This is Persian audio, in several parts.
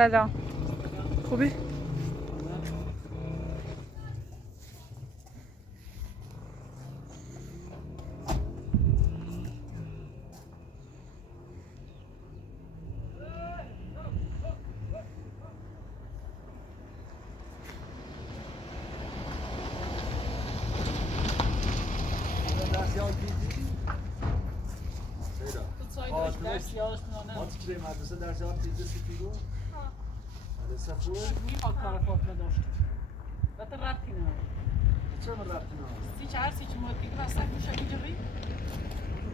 سلام. خوبی؟ Wat je maar dus daar zelf die dus die doen. Dat is zo. می آکار فاطمه داشت. بات رابطی نه. چه رابطه نه؟ سی چهار سی چمو دیگه راست میشه اینجوری.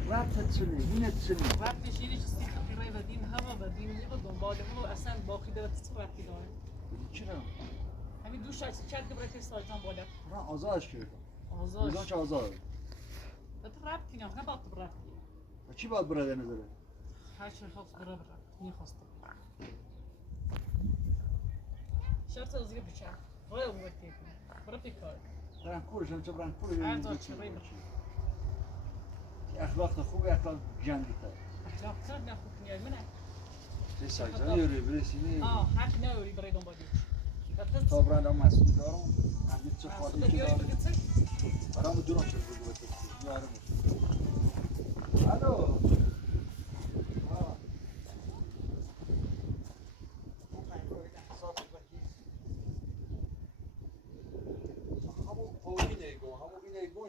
رابطه چنی؟ این چنی؟ رابطه شیری چه سی خطیره و دین هوا و دین نیو دنباله و اصلا باقی داره تو رابطی داره. چرا؟ همین دوش از چند برای سالتان بالا. نه آزادش کرد. آزاد. چه آزاد؟ بات رابطی نه بات رابطی. چی باید برای نظره؟ هر چی خواست برای میخواست. شرط از یه بچه. وای وقتی. برای پیکار. برای کورش هم چه برای کور؟ ارزش چه ریمه. اخلاق خوبه اخلاق جنگی تا. اخلاق نه خوب نیست منه. چه سایزانی یوری برسیمی؟ حق نیوری برای دنبالی. تا برای آن مسئول دارم. من چه خواهی که دارم. برام دورم چه بگو بهت. میارم. الو.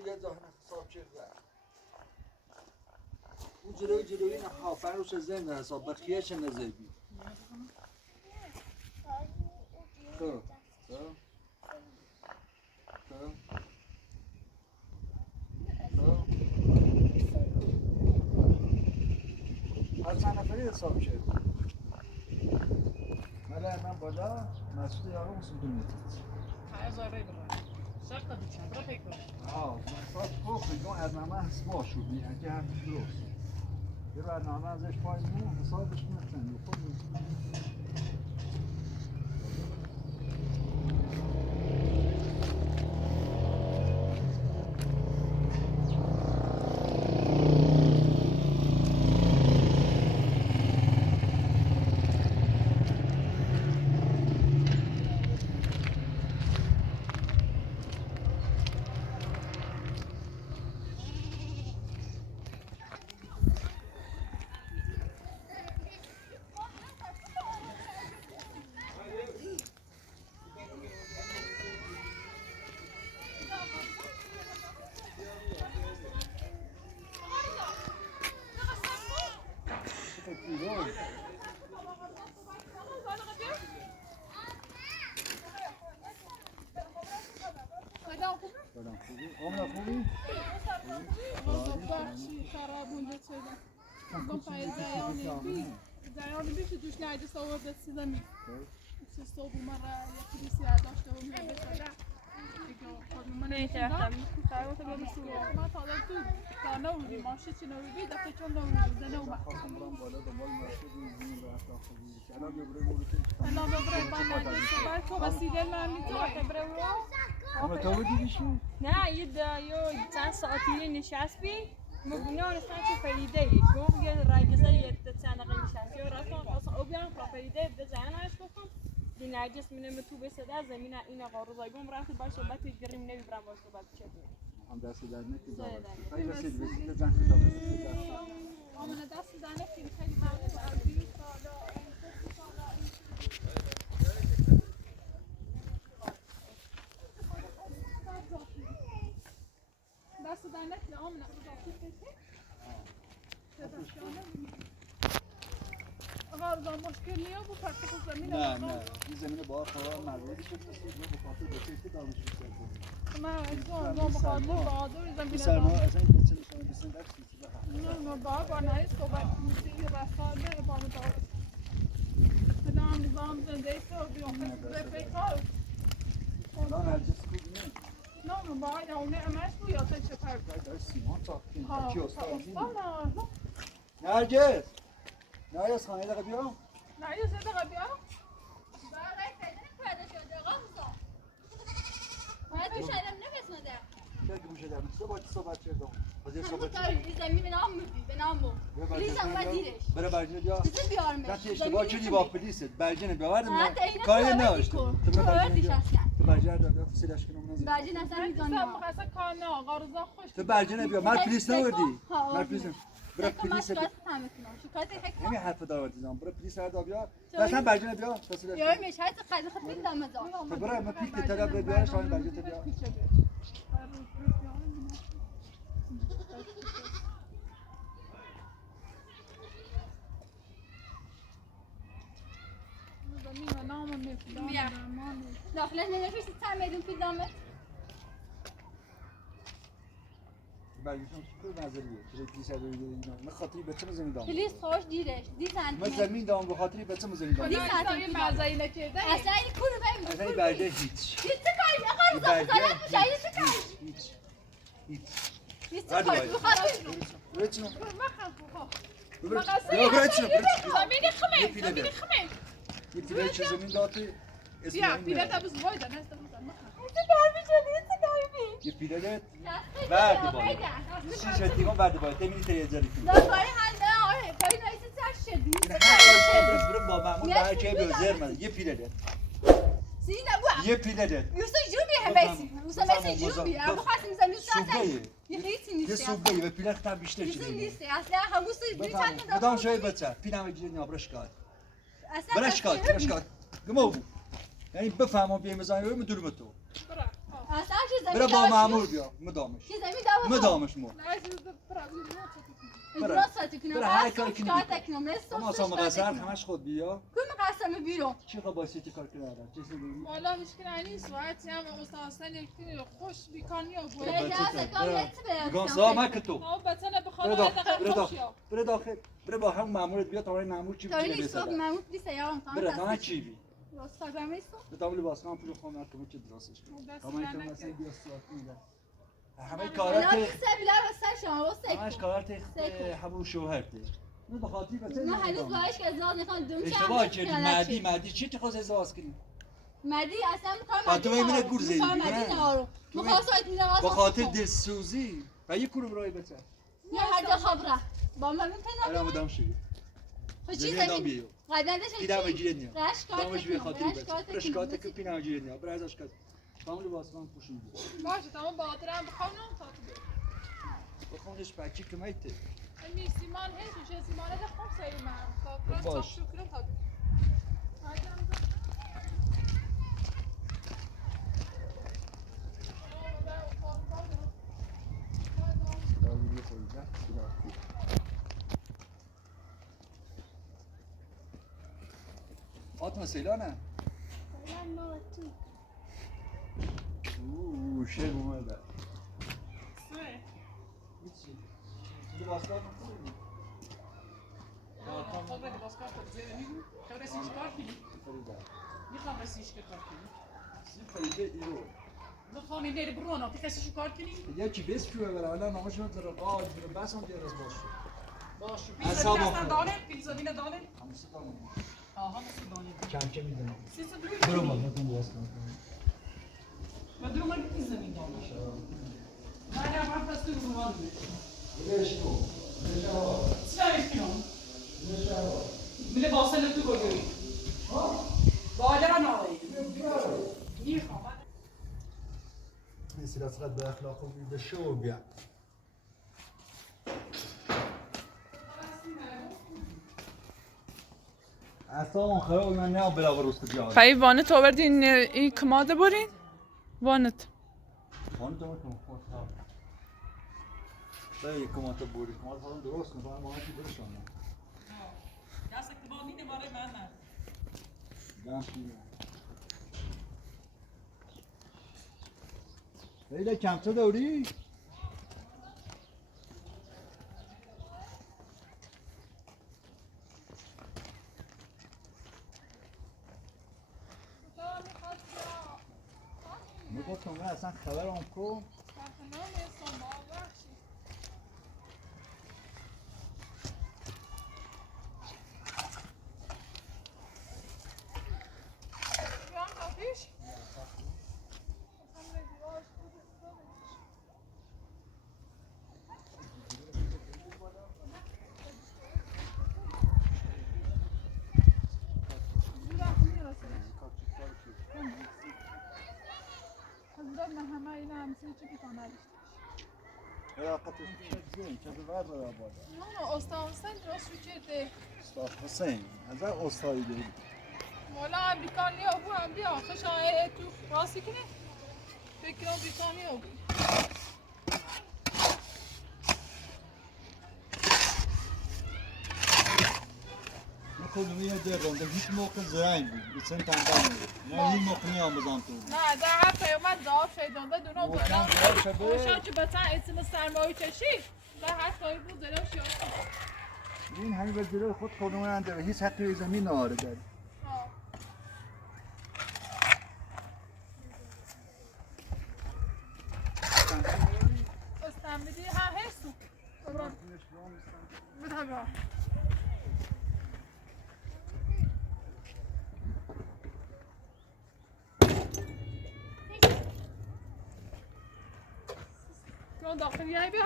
یه ظاهر حساب چه اون جلوی نه خافن روش زنده حساب بخیهش نزدی خب از چند نفری حساب شد من بالا مسئول یارو مسئول دونیتید هزار برای شرط بچه برای پیکار. من فوق بگم برنامه حساب شد اگه حرفش درست یه برنامه ازش پایین حسابش میتونی زیانی بیشتر دوش نیده سوار دست سیزمی صبح مرا یکی بیسی داشته و میره بسازه من نمی‌تونم قرار تو برم سو ما تا تو تا نوری ماشین چی نوری دفعه چون نوری زنه اومد الان ببره با نجسته باید تو وسیله نمیتونه ببره اما تو بودی بیشی؟ نه یه چند ساعتی نشست بی مبنی آنستان چه فریده ای گفت یه رایگزه یه چند دقیقه نشستی و رفتم اصلا او بیان که فریده به جانش گفتم دی نجس منم تو بسده زمین این آقا رو زایگم رفت باشه بعد گریم نمیبرم واسه بعد چه هم دست در نکی زاویه خیلی رسید زن کتاب رسید آمنه دست زنه که خیلی ممنون از بیرون سالا دست زنه که آمنه آقا مشکل نیست بود فرق خود زمین نه این زمین بار خواهر مروری شد رسید نه بخاطر بسیار دانش می‌کرد ما از بخاطر بادوی زمین سرما از این بچه میشن بسیار درس نه با نهایی صحبت میشه یه رساله با مدار بدم نظام زنده تو بیام به پیکار نه نرجس بود نه نه با یا اون امش بود یا چه فرق داره سیمان ساختیم کی استاد نه نرجس خانه دقیقه بیام نه یه سه دقیقه بیا باید تو شایدم نفسنده چه گوشه زمین صحبت کردم حاضر صحبت زمین به نام پلیس هم وزیرش برای برجنه بیا چیزی بیارمش نه اشتباه کردی با پلیست برجنه بیاوردم نه اینو کاری تو نداشت تو تو وردیش هستن برجنه بیا فسیلش کنم نزد برجی نظر میزنم اصلا کار نه آقا رضا خوش تو برجنه بیا من پلیس نوردی من پلیس برای پلیس شکایت میکنم شکایت همین حرف دار دیدم برای پلیس هر دا بیا مثلا برجنه بیا فسیلش یا میشه خیلی خیلی دامزا تو برای من پیک طرف بیا شاید برجنه بیا زمین و نام میفلان بیا. داخلش نمیشه چند میلیون پول دامت برجنه تو نظریه تو پلیس هر اینا من خاطری بچه زمین دام پلیس خوش دیرش دی من سنتی زمین دام به خاطری بچه زمین دام پلیس این مرزایی نکرده اصلا این کور از این برجنه هیچ هیچ کاری آقا رضا خجالت میشه هیچ کاری هیچ هیچ کاری بخاطر رچنا زمین خمه زمین خمه یه پیله چه زمین داتی بیا پیله تا بس وایده نست بزن یه پیله دت ورد باید شیشه دیگه ورد باید تمینی تری ازاری کنی داری حل نه آره پای نایسی سر شدی هر کاری برم با معمول به هر چه بیوزر من یه پیله دت سینه بوا یه پیله دت یوسف جنوبی همیسی یوسف میسی جنوبی اما خواستیم زمین سوبهیه یه هیچی یه نیست سوبهیه به پیله خطر بیشتر چیزی چیزی نیست اصلا هموس بفهم بدان شاید بچه پیلم گیری نابرش کار اصلا برش کار گمو یعنی بفهمم بیایم بزنیم من دورم تو اصلا چه زمین برای با معمول بیا مدامش چه زمین داوود مدامش مو دراستی کنم برای هر کاری کنی شکایت کنم اما اصلا مقصر همش خود بیا کم قسم بیرون چی خب باسیتی کار کردن چیزی دیگه والا مشکل نیست وقتی هم استاد حسن یکی خوش بیکانی و بود گانسا ما که تو او بتنه برو بخواد داخل برو داخل برو با هم مامورت بیا تا مامور چی داری میگه نیست بسازه ممنون بیست یارم برو تا چی بی راستم نیست به تابل واسه پول خونه که چه درستش اما این که مثلا بیا سوات میده همه نه کارات بیست بیلا راست شما واسه همش کارات همون شوهرته نه بخاطر بچه نه هنوز باش که ازاد میخوام دوم اشتباه کردی مدی چی تو خواست ازاز کنی مدی اصلا میخوام تو میبینه گور زیدی نه با خاطر دلسوزی و یه کورم رای بچه نه هر جا خبره با من الان مدام شوی خب چی زمین زمین بیو قدندش پیدا گیره نیا رشکات دامش بی خاطری بچه رشکات رشکات که پینا گیره نیا برای ازش کد تمام لباس من پوشون بود باشه تمام باطرم بخوام تا تو بیاد بخونش بچه که میته می سیمان هیچ میشه سیمانه ده خوب سری من تا باش. شو کنم تا آتما سیلانه شب اومده هیچی لباس دار نکنی خب لباس کار کنی خب رسیش کار کنی میخوام رسیش کار کنی خریده ایرو میخوام این نری برونا تو کسیشو کار کنی یه چی بیس کیوه برای الان نامش من در قاعد برای بس هم دیرز باشه باشه اصلا پیزا بخور. داره پیزا داره همسه دانم آها مسودانی چند چه میدونم سیس برو با بکن باز کن و درو من پیزا میدونم من هم پس تو روان بلش تو سلامش کنم میله واسه تو گویی بالا نایی میخوام این سلاس قد به اخلاق و به شو بیا اصلا اون خراب من نه بلا برست بیا فای وانت آوردین این کماده برین وانت خانم تو میتونم خود ها ده یک کمات بوری کمات خانم درست کن فهم ماهی برشان دست اکتبال میده ماره من دمش میگم خیلی کمتر دوری میگفتم من اصلا خبرم کن این همسه چی که تانه علاقتش زين كذا غير بادا نه استاد حسین درست رو چه ده استاد حسین از استادی دی مالا امریکانی ها بو هم بیا آخه شاید تو راستی کنه فکر امریکانی ها بو کدومی یه دقیقه هیچ موقع زرنگ بود بسن تنبل بود نه این موقع نیام بزن تو نه در هر پیامد دعا شیدانده دونو بودن اوشا که بطن اسم سرمایی چشی در هر کاری بود دلو شیاد این همین به جلوی خود کدوم نداره هیچ حقی زمین نهاره داره استنبیدی هم هستو بدم را جان داخلی های بیا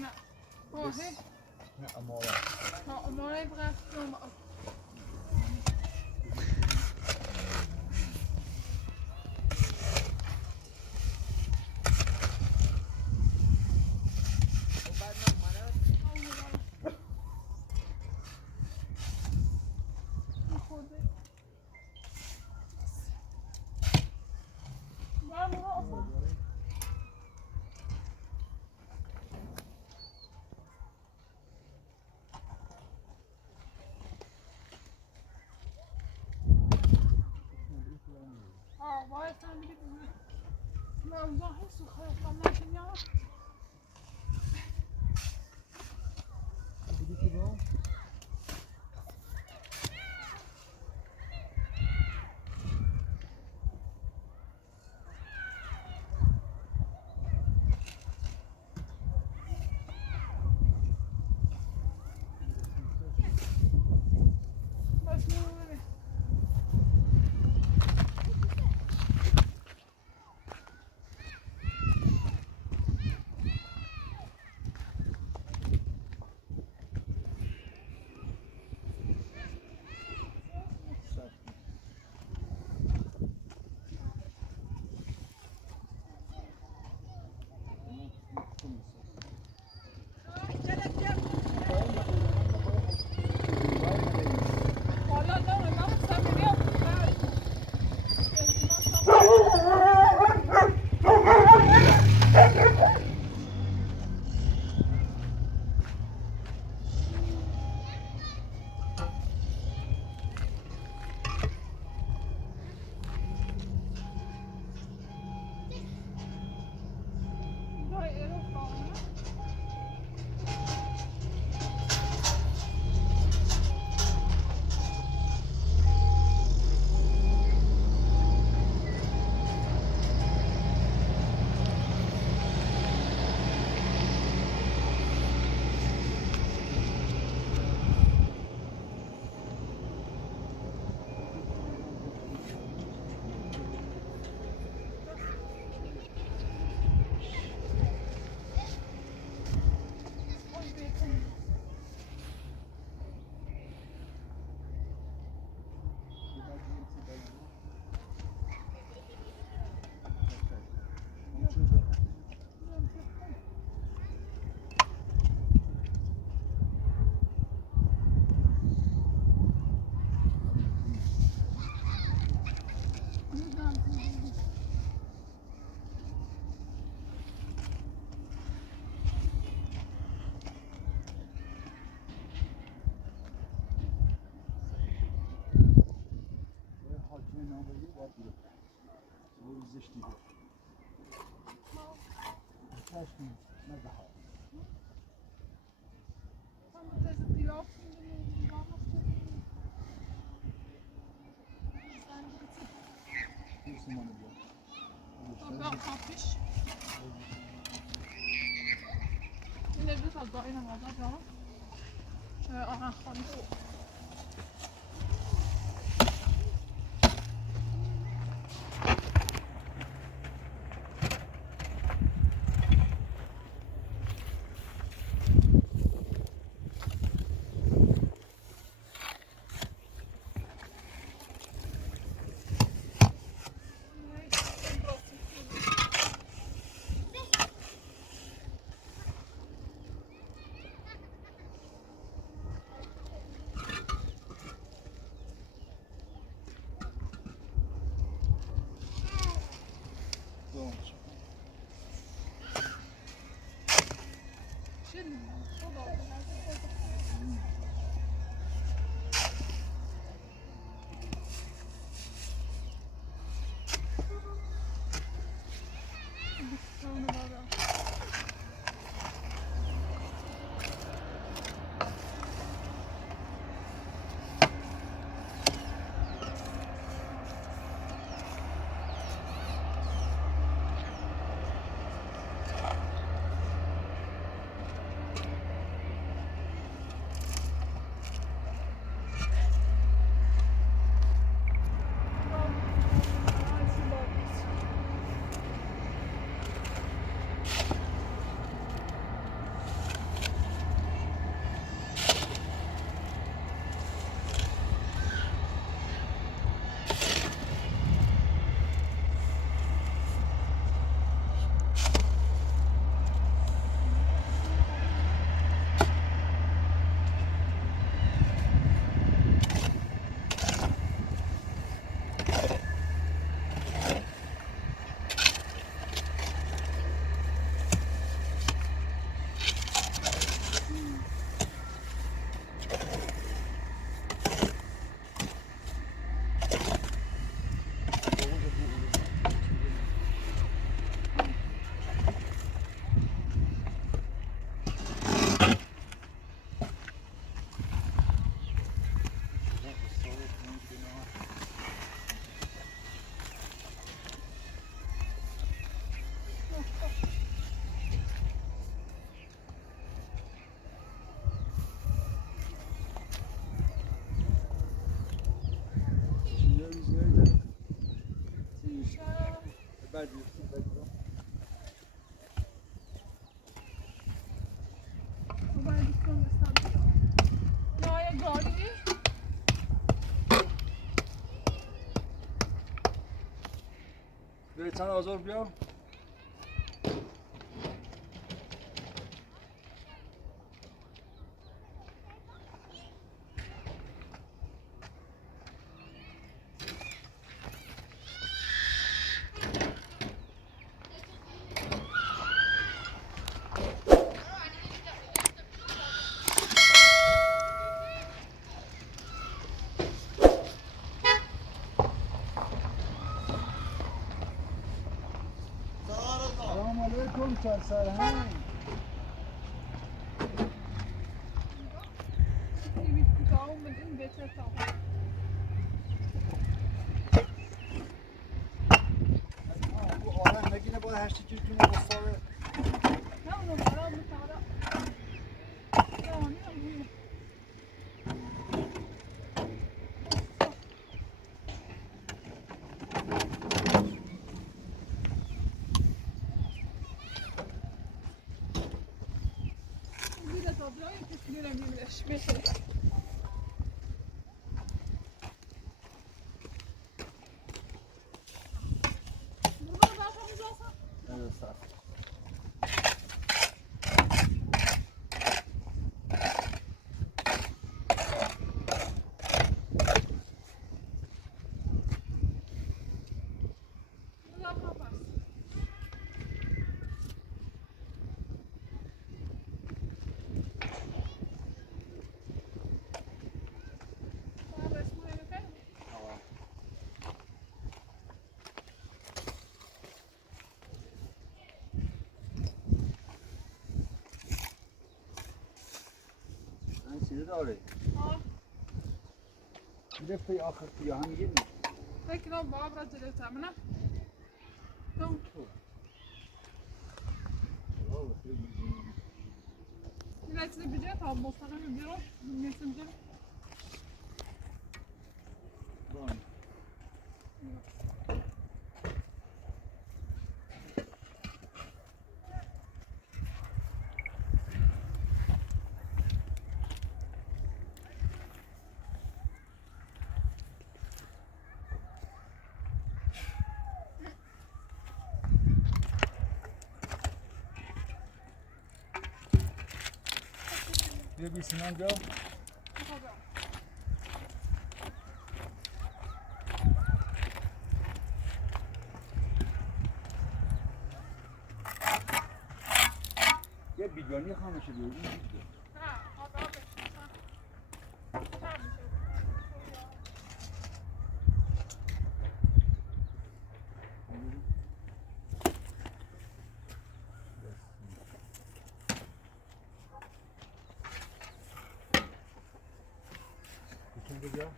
نه آهه نه امارا اماره برفت وای سن دیگه من اونجا هست خواهم نشین یا این آهن خانم چند آزار بیا سلام علیکم چه سرهنگ آره نگینه باید هشتی که جون بستاره چیزی داره گرفته آخر پیاهن گیری فکر کنم باب را جلوتر منه Lecz gdzie to postawimy biuro? Nie chcę gdzie? Bom. بیا بی سینان جا یه بیدوانی خامشه بیرون دیگه بیا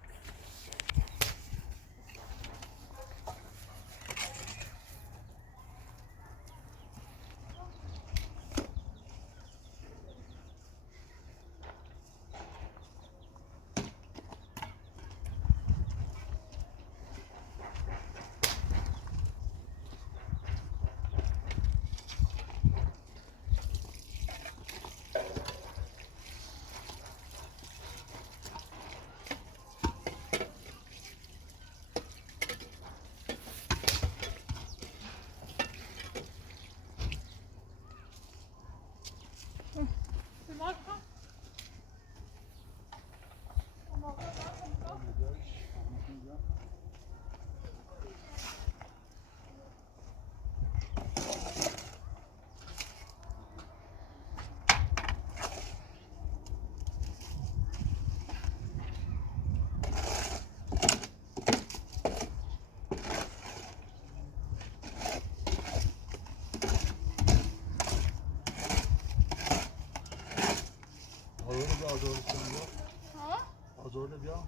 آزرده بیا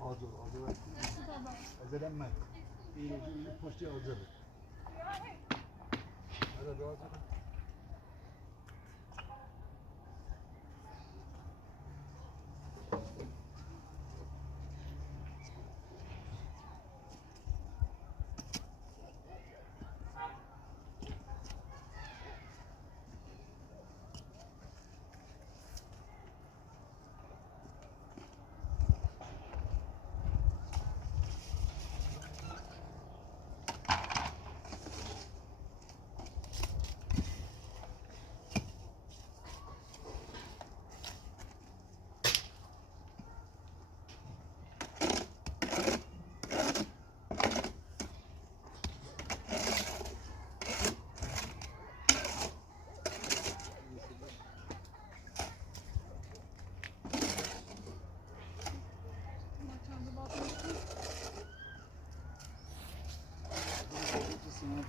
آزرده ازدم من اینجوری پشتی آزرده آزرده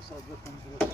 صادق کنید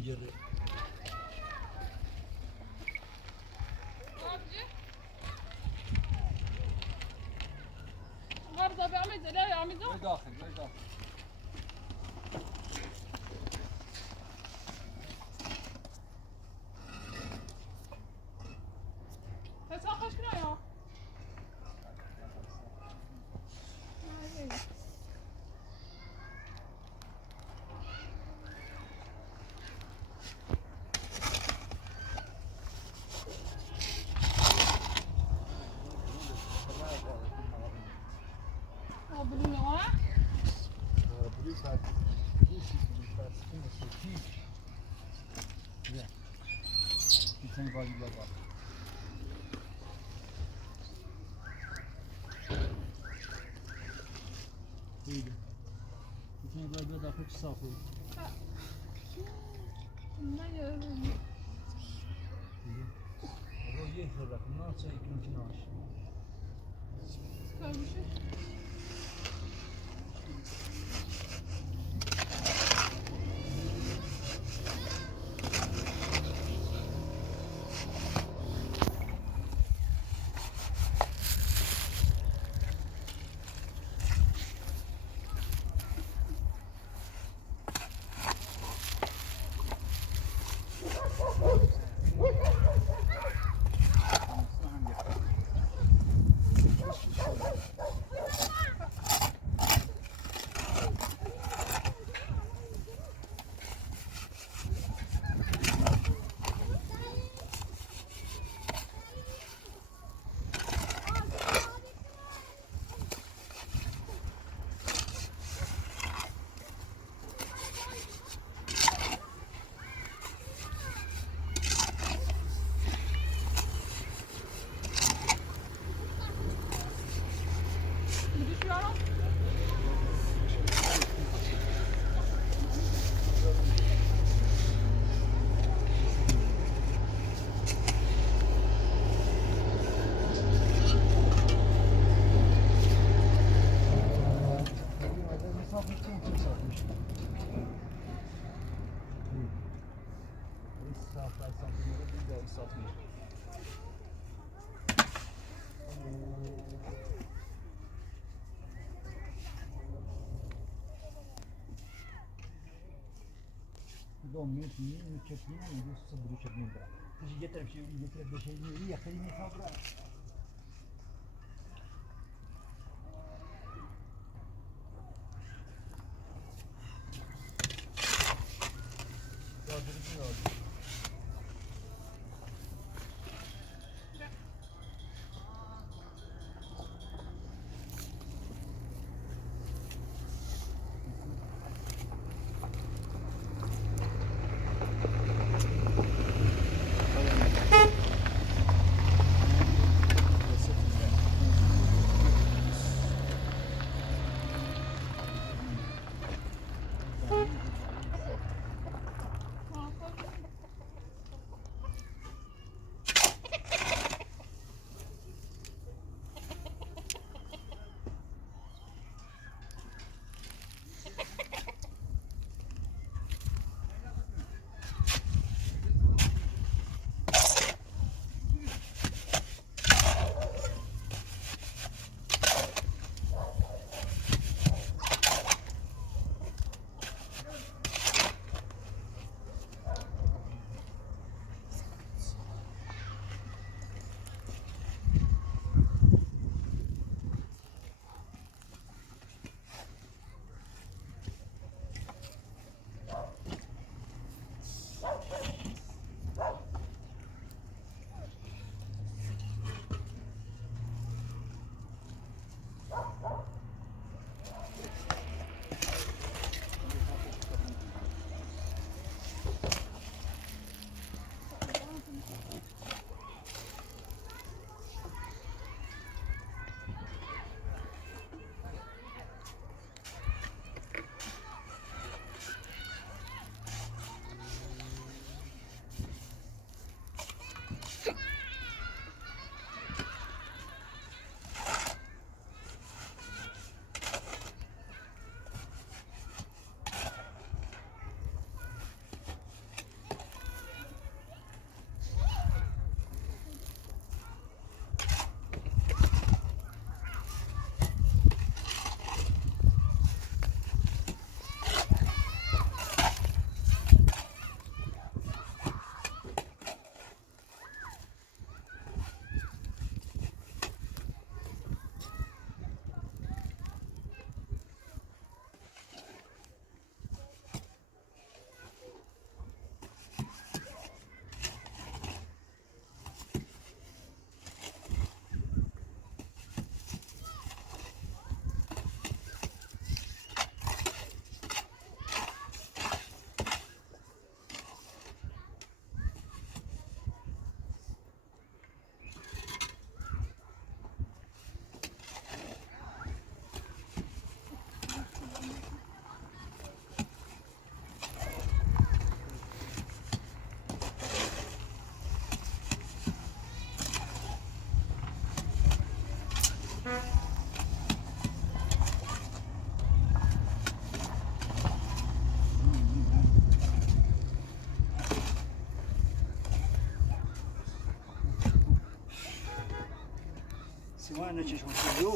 میگیره Var da bir Ahmet Zeliha Ahmet داخل sen galiba bak. İyiydi. Bütün galiba da çok saf oldu. Ne görüyorum? Ama iyi hırrak. Nasıl ikinci naş? Kalmışım. Düşüyorum. Misafir için kim satmış? İsraflar satmıyor, bir de satmıyor. Domnul și început nu să duce mintea. Deci e trebuie și e că e fabra. من نچشم شلو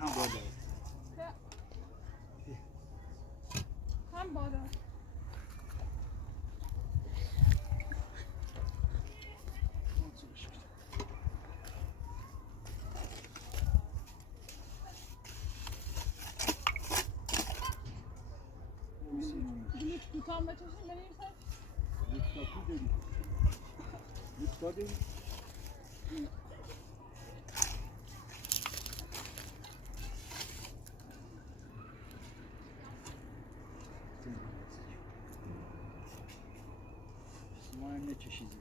هم بالا هم بالا دیگه کوتاه بچشیم بریم سر لیفتاپی داری لیفتا داری ما هم نکشیدیم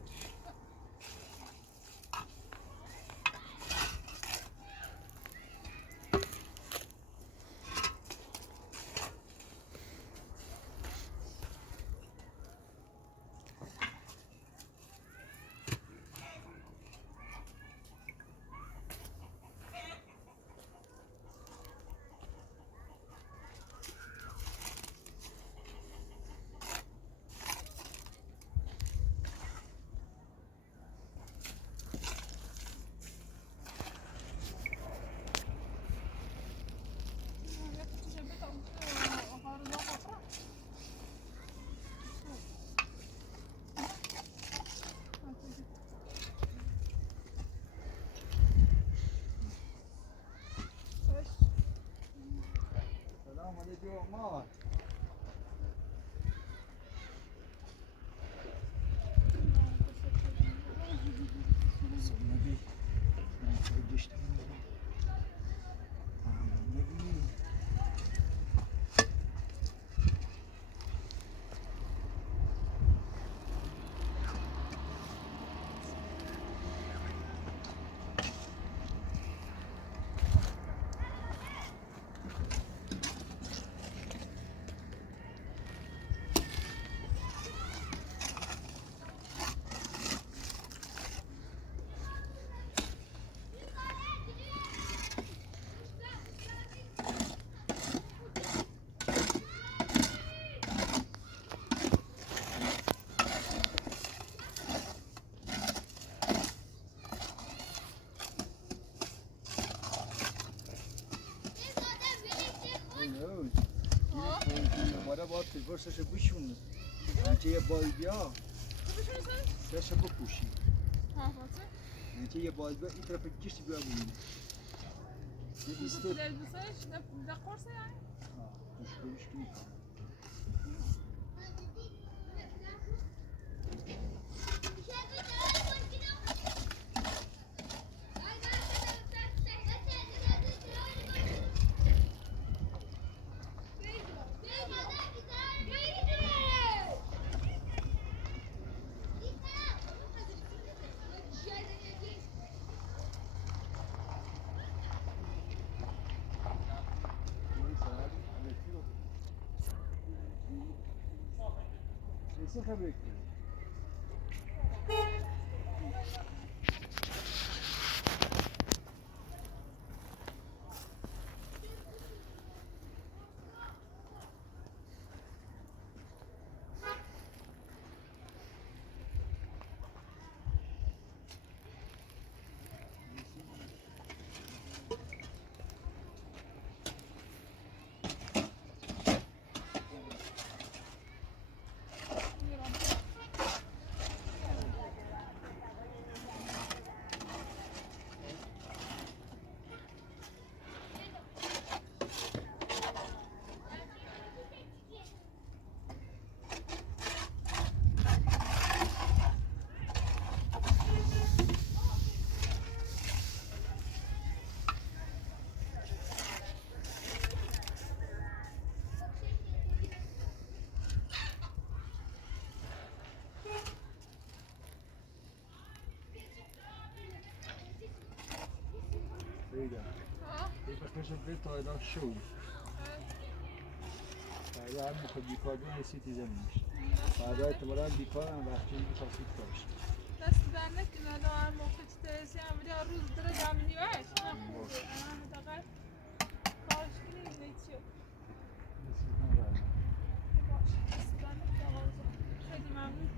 سلام علیکم ما نبی من گشتم نبی باید فرسش بشونه اینکه یه بال بیا سرش بپوشی اینکه یه بال بیا این طرف کشتی بیا بینیم یه بیسته ده قرصه yani توش بریش که میکنم چه خبره Because of it, I don't show you. بعد هم میخواد بیکار بودن سیتیزن میشه. بعد احتمالاً بیکارم وقتی میخواد سیت کارش. دست در نکنه الان هر موقع تیزی هم ولی روز داره جمعی باش. نه دقیقاً کارش کنی نیچیو. باش. دست در نکنه خیلی ممنون.